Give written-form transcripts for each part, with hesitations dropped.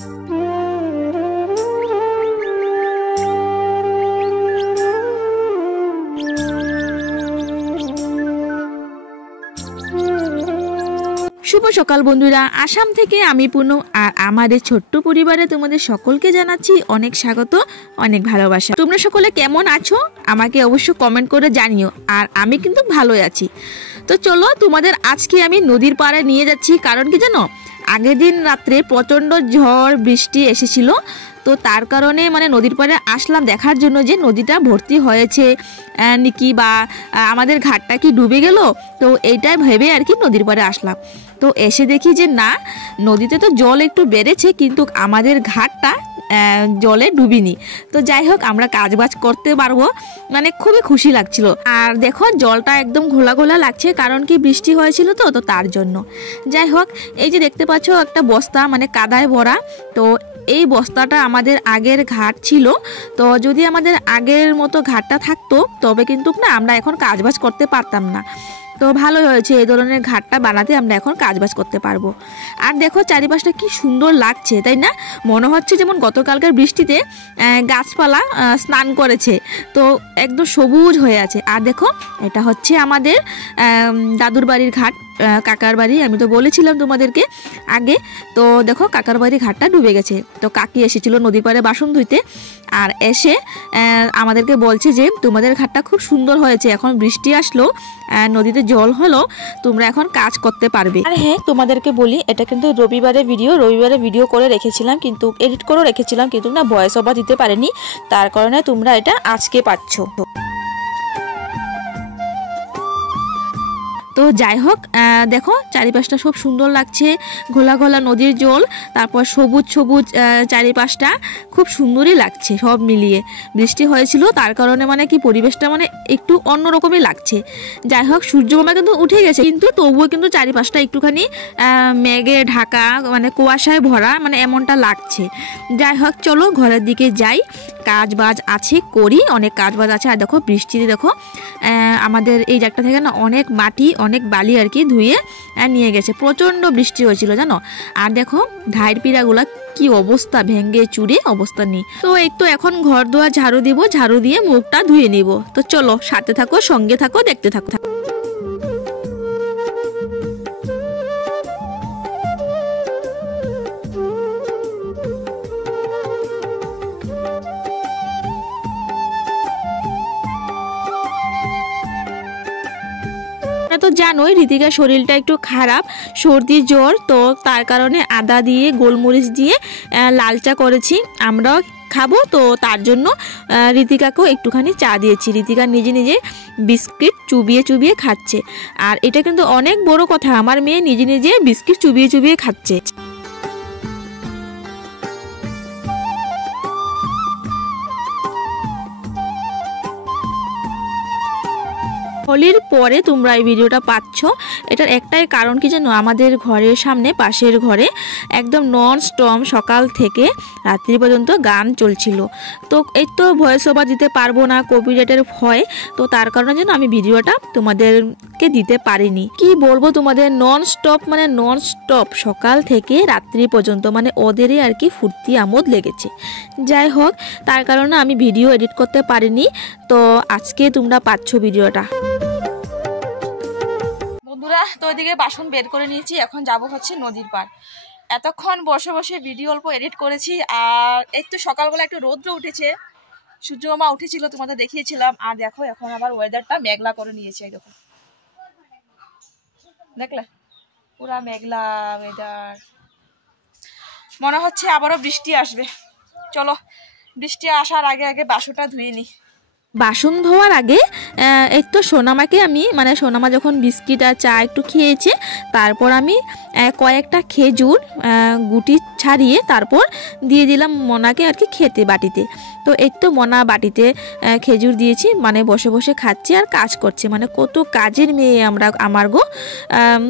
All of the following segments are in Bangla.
শুভ সকাল বন্ধুরা, আসাম থেকে আমি পুনম আর আমাদের ছোট্ট পরিবারে তোমাদের সকলকে জানাচ্ছি অনেক স্বাগত, অনেক ভালোবাসা। তোমরা সকলে কেমন আছো আমাকে অবশ্যই কমেন্ট করে জানিও। আর আমি কিন্তু ভালোই আছি। তো চলো, তোমাদের আজকে আমি নদীর পাড়ে নিয়ে যাচ্ছি। কারণ কি জানো, আগের দিন রাত্রে প্রচণ্ড ঝড় বৃষ্টি এসেছিল। তো তার কারণে মানে নদীর পাড়ে আসলাম দেখার জন্য যে নদীটা ভর্তি হয়েছে নাকি, বা আমাদের ঘাটটা কি ডুবে গেল। তো এইটাই ভেবে আর কি নদীর পাড়ে আসলাম। তো এসে দেখি যে না, নদীতে তো জল একটু বেড়েছে, কিন্তু আমাদের ঘাটটা জলে ডুবিনি। তো যাই হোক, আমরা কাজবাজ করতে পারবো, মানে খুবই খুশি লাগছিল। আর দেখো, জলটা একদম ঘোলা ঘোলা লাগছে, কারণ কি বৃষ্টি হয়েছিল তো তার জন্য। যাই হোক, এই যে দেখতে পাচ্ছ একটা বস্তা, মানে কাদায় ভরা। তো এই বস্তাটা আমাদের আগের ঘাট ছিল। তো যদি আমাদের আগের মতো ঘাটটা থাকতো তবে কিন্তু না আমরা এখন কাজবাজ করতে পারতাম না। তো ভালোই হয়েছে, এই ধরনের ঘাটটা বানাতে আমরা এখন কাজবাজ করতে পারবো। আর দেখো চারিপাশটা কি সুন্দর লাগছে, তাই না? মনে হচ্ছে যেমন গতকালকার বৃষ্টিতে গাছপালা স্নান করেছে, তো একদম সবুজ হয়ে আছে। আর দেখো, এটা হচ্ছে আমাদের দাদুর বাড়ির ঘাট, কাকার বাড়ি। আমি তো বলেছিলাম তোমাদেরকে আগে। তো দেখো, কাকার বাড়ি ঘাটটা ডুবে গেছে। তো কাকি এসেছিল নদীর পাড়ে বাসন ধুইতে, আর এসে আমাদেরকে বলছে যে তোমাদের ঘাটটা খুব সুন্দর হয়েছে, এখন বৃষ্টি আসলো, নদীতে জল হলো, তোমরা এখন কাজ করতে পারবে। আর হ্যাঁ, তোমাদেরকে বলি, এটা কিন্তু রবিবারে ভিডিও করে রেখেছিলাম, কিন্তু এডিট করে রেখেছিলাম, কিন্তু না ভয়েস ওভার দিতে পারিনি। তার কারণে তোমরা এটা আজকে পাচ্ছ। তো যাই হোক, দেখো চারিপাশটা সব সুন্দর লাগছে, ঘোলা ঘোলা নদীর জল, তারপর সবুজ সবুজ চারিপাশটা খুব সুন্দরই লাগছে। সব মিলিয়ে বৃষ্টি হয়েছিল, তার কারণে মানে কি পরিবেশটা মানে একটু অন্যরকমই লাগছে। যাই হোক, সূর্যমামা কিন্তু উঠে গেছে, কিন্তু তবুও কিন্তু চারিপাশটা একটুখানি মেঘে ঢাকা, মানে কুয়াশায় ভরা, মানে এমনটা লাগছে। যাই হোক, চলো ঘরের দিকে যাই, কাজ বাজ আছে করি, অনেক কাজ বাজ আছে। আর দেখো বৃষ্টিতে দেখো আমাদের এই জায়গাটা থেকে না অনেক মাটি, অনেক বালি আর কি ধুয়ে নিয়ে গেছে। প্রচণ্ড বৃষ্টি হয়েছিল জানো। আর দেখো ধাইর পিড়াগুলা কি অবস্থা, ভেঙ্গে চুরে অবস্থা নেই। তো এই তো এখন ঘর দুয়ার ঝাড়ু দিব, ঝাড়ু দিয়ে মুখটা ধুয়ে নিব। তো চলো, সাথে থাকো, সঙ্গে থাকো, দেখতে থাকো। তো জানোই ঋতিকার শরীরটা একটু খারাপ, সর্দি জ্বর। তো তার কারণে আদা দিয়ে গোলমরিচ দিয়ে লাল চা করেছি, আমরাও খাবো। তো তার জন্য ঋতিকাকেও একটুখানি চা দিয়েছি। ঋতিকা নিজে নিজে বিস্কিট চুবিয়ে চুবিয়ে খাচ্ছে। আর এটা কিন্তু অনেক বড় কথা, আমার মেয়ে নিজে নিজে বিস্কিট চুবিয়ে চুবিয়ে খাচ্ছে। হোলির পরে তোমরা এই ভিডিওটা পাচ্ছ, এটার একটাই কারণ কি জানো, আমাদের ঘরের সামনে পাশের ঘরে একদম নন স্টপ সকাল থেকে রাত্রি পর্যন্ত গান চলছিল। তো এই তো ভয়েস ওভার দিতে পারবো না, কপিরাইটের ভয়। তো তার কারণে যেন আমি ভিডিওটা তোমাদেরকে দিতে পারিনি। কি বলবো তোমাদের, নন স্টপ মানে নন স্টপ সকাল থেকে রাত্রি পর্যন্ত, মানে ওদেরই আর কি ফুর্তি আমোদ লেগেছে। যাই হোক, তার কারণে আমি ভিডিও এডিট করতে পারিনি। তো আজকে তোমরা পাচ্ছ ভিডিওটা। বন্ধুরা, তো ওইদিকে বাসন বের করে নিয়েছি, এখন যাব হচ্ছে নদীর পার। এতক্ষণ বসে বসে ভিডিও অল্প এডিট করেছি। আর একটু সকালবেলা একটু রৌদ্র উঠেছে, সূর্যমামা উঠেছিল, তোমাদের দেখিয়েছিলাম। আর দেখো এখন আবার ওয়েদারটা মেঘলা করে নিয়েছে। এই দেখো, দেখলে পুরা মেঘলা ওয়েদার, মনে হচ্ছে আবারও বৃষ্টি আসবে। চলো, বৃষ্টি আসার আগে আগে বাসনটা ধুয়ে নিই। বাসন ধোয়ার আগে এই তো সোনামাকে আমি, মানে সোনামা যখন বিস্কিট আর চা একটু খেয়েছে, তারপর আমি কয়েকটা খেজুর গুটি ছাড়িয়ে তারপর দিয়ে দিলাম মনাকে আর কি খেতে বাটিতে। তো এই তো মনা বাটিতে খেজুর দিয়েছি, মানে বসে বসে খাচ্ছে আর কাজ করছে। মানে কত কাজের মেয়ে আমার গো।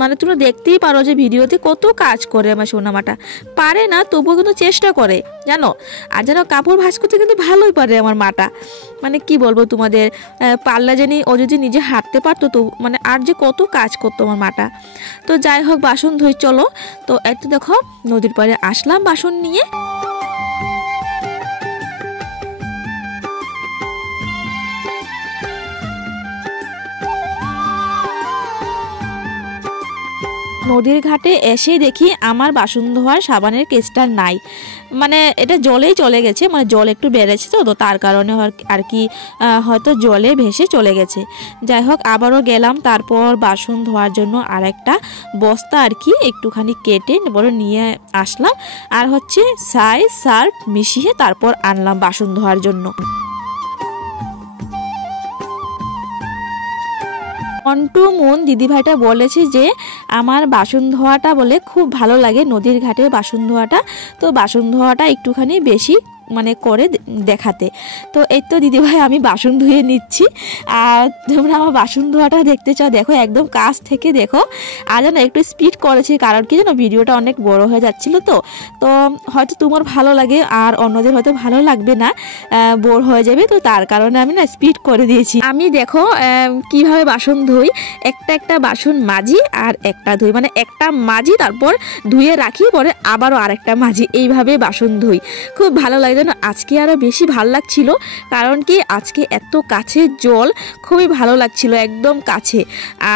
মানে তোমরা দেখতেই পারো যে ভিডিওতে কত কাজ করে আমার সোনামাটা। পারে না তবুও কিন্তু চেষ্টা করে জানো। আর যেন কাপড় ভাঁজ করতে কিন্তু ভালোই পারে আমার মাটা, মানে কি বলবো তোমাদের, পারলে জানি ও যদি নিজে হাঁটতে পারতো তো মানে আর যে কত কাজ করতো আমার মাটা। তো যাই হোক বাসন ধুই চলো। তো একটু দেখো নদীর পাড়ে আসলাম বাসন নিয়ে। নদীর ঘাটে এসে দেখি আমার বাসন ধোয়ার সাবানের কেসটা নাই, মানে এটা জলেই চলে গেছে, মানে জল একটু বেড়েছে তো তার কারণে আর কি হয়তো জলে ভেসে চলে গেছে। যাই হোক আবারও গেলাম, তারপর বাসন ধোয়ার জন্য আর একটা বস্তা আর কি একটুখানি কেটে বড় নিয়ে আসলাম, আর হচ্ছে ছাই সার্ফ মিশিয়ে তারপর আনলাম বাসন ধোয়ার জন্য। মন্টু মন দিদিভাইটা বলেছে যে আমার বাসন ধোয়াটা বলে খুব ভালো লাগে, নদীর ঘাটে বাসন ধোয়াটা, তো বাসন ধোয়াটা একটুখানি বেশি মানে করে দেখাতে। তো এই তো দিদিভাই আমি বাসন ধুয়ে নিচ্ছি, আর তোমরা আমার বাসন ধোয়াটা দেখতে চাও দেখো একদম কাছ থেকে দেখো। আর যেন একটু স্পিড করেছি কারণ কি যেন ভিডিওটা অনেক বড় হয়ে যাচ্ছিল, তো হয়তো তোমার ভালো লাগে আর অন্যদের হয়তো ভালো লাগবে না, বোর হয়ে যাবে, তো তার কারণে আমি না স্পিড করে দিয়েছি। আমি দেখো কিভাবে বাসন ধুই, একটা বাসন মাজি আর একটা ধুই, মানে একটা মাজি তারপর ধুয়ে রাখি পরে আবারও আরেকটা মাজি, এইভাবে বাসন ধুই। খুব ভালো লাগে যেন, আজকে আরও বেশি ভালো লাগছিল কারণ কি আজকে এত কাছে জল, খুবই ভালো লাগছিল একদম কাছে।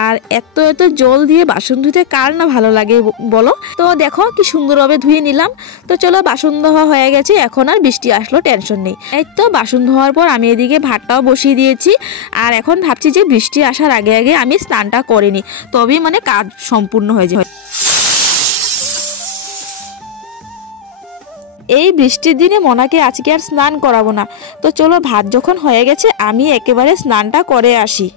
আর এত জল দিয়ে বাসন ধুতে কার না ভালো লাগে বলো। তো দেখো কি সুন্দরভাবে ধুয়ে নিলাম। তো চলো বাসন ধোয়া হয়ে গেছে, এখন আর বৃষ্টি আসলো টেনশন নেই। এই তো বাসন ধোয়ার পর আমি এদিকে ভাতটাও বসিয়ে দিয়েছি, আর এখন ভাবছি যে বৃষ্টি আসার আগে আগে আমি স্নানটা করে নিই, তবেই মানে কাজ সম্পূর্ণ হয়ে যায়। এই বৃষ্টির দিনে মনাকে আজকে আর স্নান করাবো না, তো চলো ভাত যখন হয়ে গেছে আমি একেবারে স্নানটা করে আসি।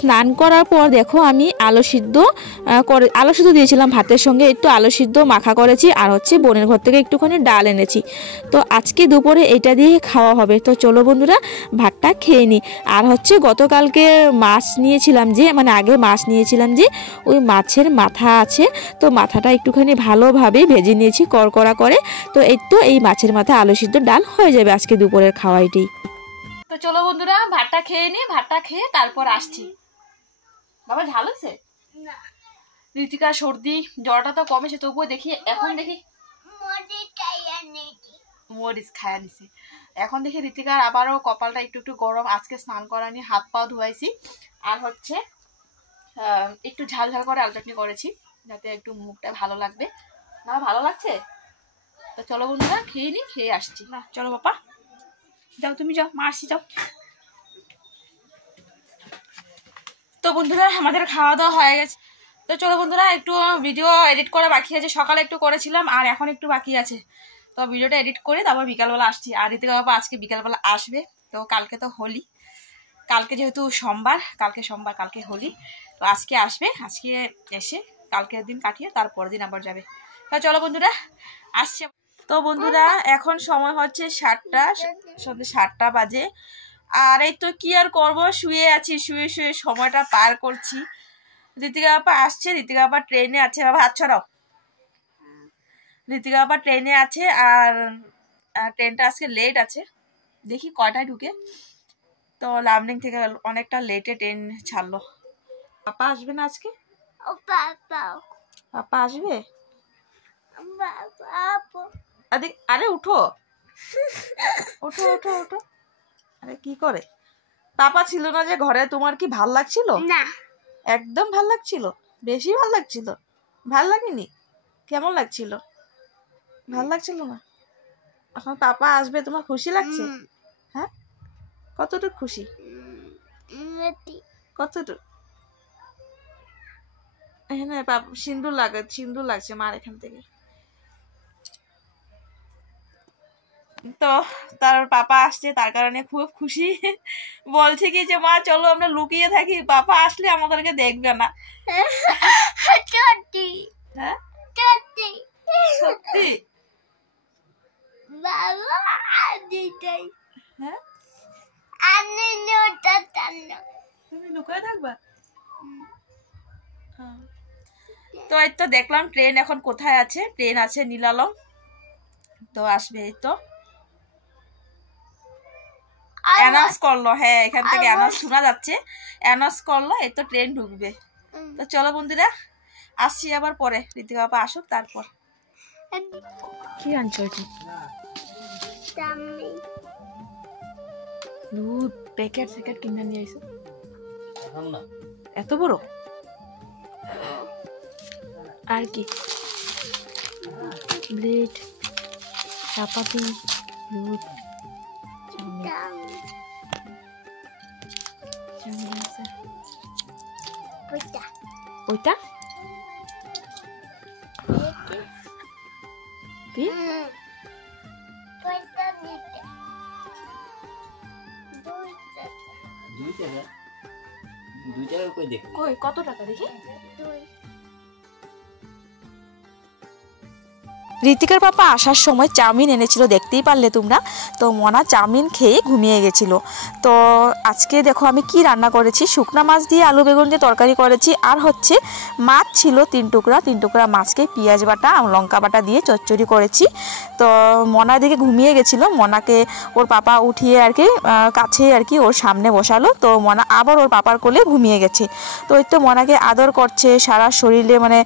স্নান করার পর দেখো আমি আলু সিদ্ধ দিয়েছিলাম ভাতের সঙ্গে, একটু আলু সিদ্ধ মাখা করেছি, আর হচ্ছে বোনের ঘর থেকে একটুখানি ডাল এনেছি। তো আজকে দুপুরে এটা দিয়ে খাওয়া হবে। তো চলো বন্ধুরা ভাতটা খেয়ে নিই। আর হচ্ছে গতকালকে মাছ নিয়েছিলাম যে, মানে আগে মাছ নিয়েছিলাম যে, ওই মাছের মাথা আছে, তো মাথাটা একটুখানি ভালোভাবে ভেজে নিয়েছি কড়কড়া করে। তো এই মাছের মাথা আলু সিদ্ধ ডাল হয়ে যাবে আজকে দুপুরের খাওয়াইটি। তো চলো বন্ধুরা ভাতটা খেয়ে নিই, ভাতটা খেয়ে তারপর আসছি। বাবা ঝাল হয়েছে না? ঋতিকা সর্দি জ্বরটা তো কমেছে, তবুও দেখি এখন দেখি মরিচ খায়া নিছি। এখন দেখি ঋতিকার আবারও কপালটা একটু গরম, আজকে স্নান করা নিয়ে হাত পাও ধুয়াইছি, আর হচ্ছে একটু ঝাল করে আলু চাটনি করেছি যাতে একটু মুখটা ভালো লাগবে। না ভালো লাগছে। তো চলো বন্ধুরা খেয়ে নি, খেয়ে আসছি। না চলো বাবা যাও, তুমি যাও, মা আসছি যাও। তো বন্ধুরা আমাদের খাওয়া দাওয়া হয়ে গেছে। তো চলো বন্ধুরা একটু ভিডিও এডিট করা বাকি আছে, সকালে একটু করেছিলাম আর এখন একটু বাকি আছে, তো ভিডিওটা এডিট করে তারপর বিকালবেলা আসছি। আর ঋতিকা বাবা আজকে বিকালবেলা আসবে, তো কালকে তো হোলি, কালকে যেহেতু সোমবার, কালকে হোলি, তো আজকে আসবে, আজকে এসে কালকের দিন কাটিয়ে তারপরের দিন আবার যাবে। তো চলো বন্ধুরা আসছে। তো বন্ধুরা এখন সময় হচ্ছে 7টা, সন্ধ্যে 7টা বাজে। আর এই তো কি আর করবো, শুয়ে আছি, শুয়ে সময়টা পার করছি। ঋতিকা বাবা আসছে, ঋতিকা বাবা ট্রেনে আছে, বাবা হাত ছড়াও। ঋতিকা বাবা ট্রেনে আছে, আর ট্রেনটা আজকে লেট আছে, দেখি কয়টায় ঢুকে। তো লামডিং থেকে অনেকটা লেটে ট্রেন ছাড়লো। পাপা আসবে না আজকে? পাপা আসবে? আরে উঠো উঠো উঠো উঠো। আরে কি করে, পাপা ছিল না যে ঘরে, তোমার কি ভাল লাগছিল? না একদম ভাল লাগছিল, বেশি ভাল লাগছিল, ভাল লাগেনি? কেমন লাগছিল? ভাল লাগছিল না? এখন পাপা আসবে, তোমার খুশি লাগছে? হ্যাঁ কতটুকু খুশি? কতটুকু? হ্যাঁ পাপা সিন্দুর লাগছে মার এখান থেকে। তো তার পাপা আসছে, তার কারণে খুব খুশি, বলছে কি যে মা চলো আমরা লুকিয়ে থাকি, পাপা আসলে আমাদেরকে দেখবে না। হ্যাঁ সত্যি হ্যাঁ তুমি লুকিয়ে থাকবা। তো এই তো দেখলাম ট্রেন এখন কোথায় আছে, ট্রেন আছে নীলালম, তো আসবে। এই তো অ্যানাউন্স করলো, হ্যাঁ এখান থেকে অ্যানাউন্স শোনা যাচ্ছে, অ্যানাউন্স করলো, এই তো ট্রেন ঢুকবে। তো চলো বন্ধুরা আসছি আবার পরে, ঋতিকা বাবা আসুক তারপর। কি আনছো এটা? দুধ প্যাকেট প্যাকেট কিনে নিয়ে আইছো, এত বড়? আর কি ব্রেড, চাপাতি, দুধ, ওইটা কি? কত টাকা দেখি? ঋতিকার পাপা আসার সময় চাউমিন এনেছিল, দেখতেই পারলে তোমরা। তো মনা চাউমিন খেয়ে ঘুমিয়ে গেছিল। তো আজকে দেখো আমি কি রান্না করেছি, শুকনা মাছ দিয়ে আলু বেগুন দিয়ে তরকারি করেছি, আর হচ্ছে মাছ ছিল 3 টুকরা মাছকে পেঁয়াজ বাটা লঙ্কা বাটা দিয়ে চচ্চড়ি করেছি। তো মনা দিকে ঘুমিয়ে গেছিল, মনাকে ওর পাপা উঠিয়ে আর কি কাছে আর কি ওর সামনে বসালো। তো মনা আবার ওর পাপার কোলে ঘুমিয়ে গেছে। তো ওই তো মনাকে আদর করছে, সারা শরীরে মানে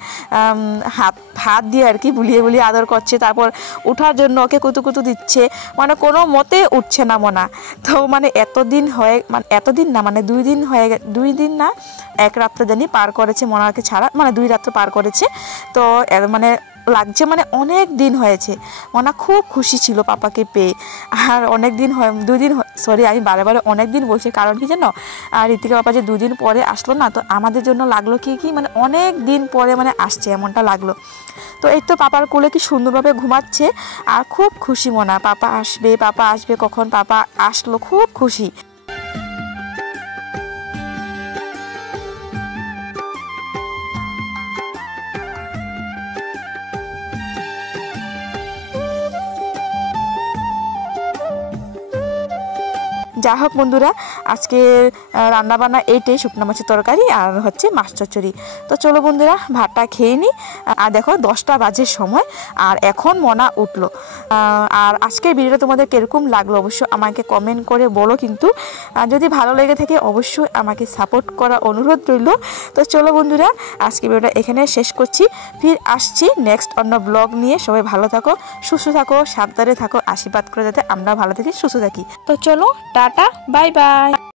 হাত দিয়ে আর কি বুলিয়ে বুলিয়ে আদর করছে। তারপর ওঠার জন্য ওকে কুতু দিচ্ছে, মানে কোনো মতে উঠছে না মনা। তো মানে এতদিন না, মানে 2 দিন না 1 রাত্র জানি পার করেছে মনাকে ছাড়া, মানে 2 রাত্র পার করেছে। তো মানে লাগছে মানে অনেক দিন হয়েছে। মনা খুব খুশি ছিল পাপাকে পেয়ে। আর অনেক দিন 2 দিন, সরি আমি বারে অনেক দিন বলছি, কারণ কি জানো, আর ঋতিকা পাপা যে 2 দিন পরে আসলো না, তো আমাদের জন্য লাগলো কি মানে অনেক দিন পরে মানে আসছে এমনটা লাগলো। তো এই তো পাপার কোলে কি সুন্দরভাবে ঘুমাচ্ছে, আর খুব খুশি মনা, পাপা আসবে কখন, পাপা আসলো, খুব খুশি। যা হোক বন্ধুরা, আজকে রান্নাবান্না এইটাই, শুকনো মাছের তরকারি আর হচ্ছে মাছ চচ্চড়ি। তো চলো বন্ধুরা ভাতটা খেয়ে নিই। আর দেখো 10টা বাজের সময়, আর এখন মনা উঠলো। আর আজকের ভিডিওটা তোমাদের কীরকম লাগলো অবশ্যই আমাকে কমেন্ট করে বলো, কিন্তু যদি ভালো লেগে থাকে অবশ্যই আমাকে সাপোর্ট করা অনুরোধ রইল। তো চলো বন্ধুরা আজকে ভিডিওটা এখানে শেষ করছি, ফির আসছি নেক্সট অন্য ব্লগ নিয়ে। সবাই ভালো থাকো, সুস্থ থাকো, সাবধানে থাকো, আশীর্বাদ করে যাতে আমরা ভালো থাকি, সুস্থ থাকি। তো চলো টাটা, বাই বাই।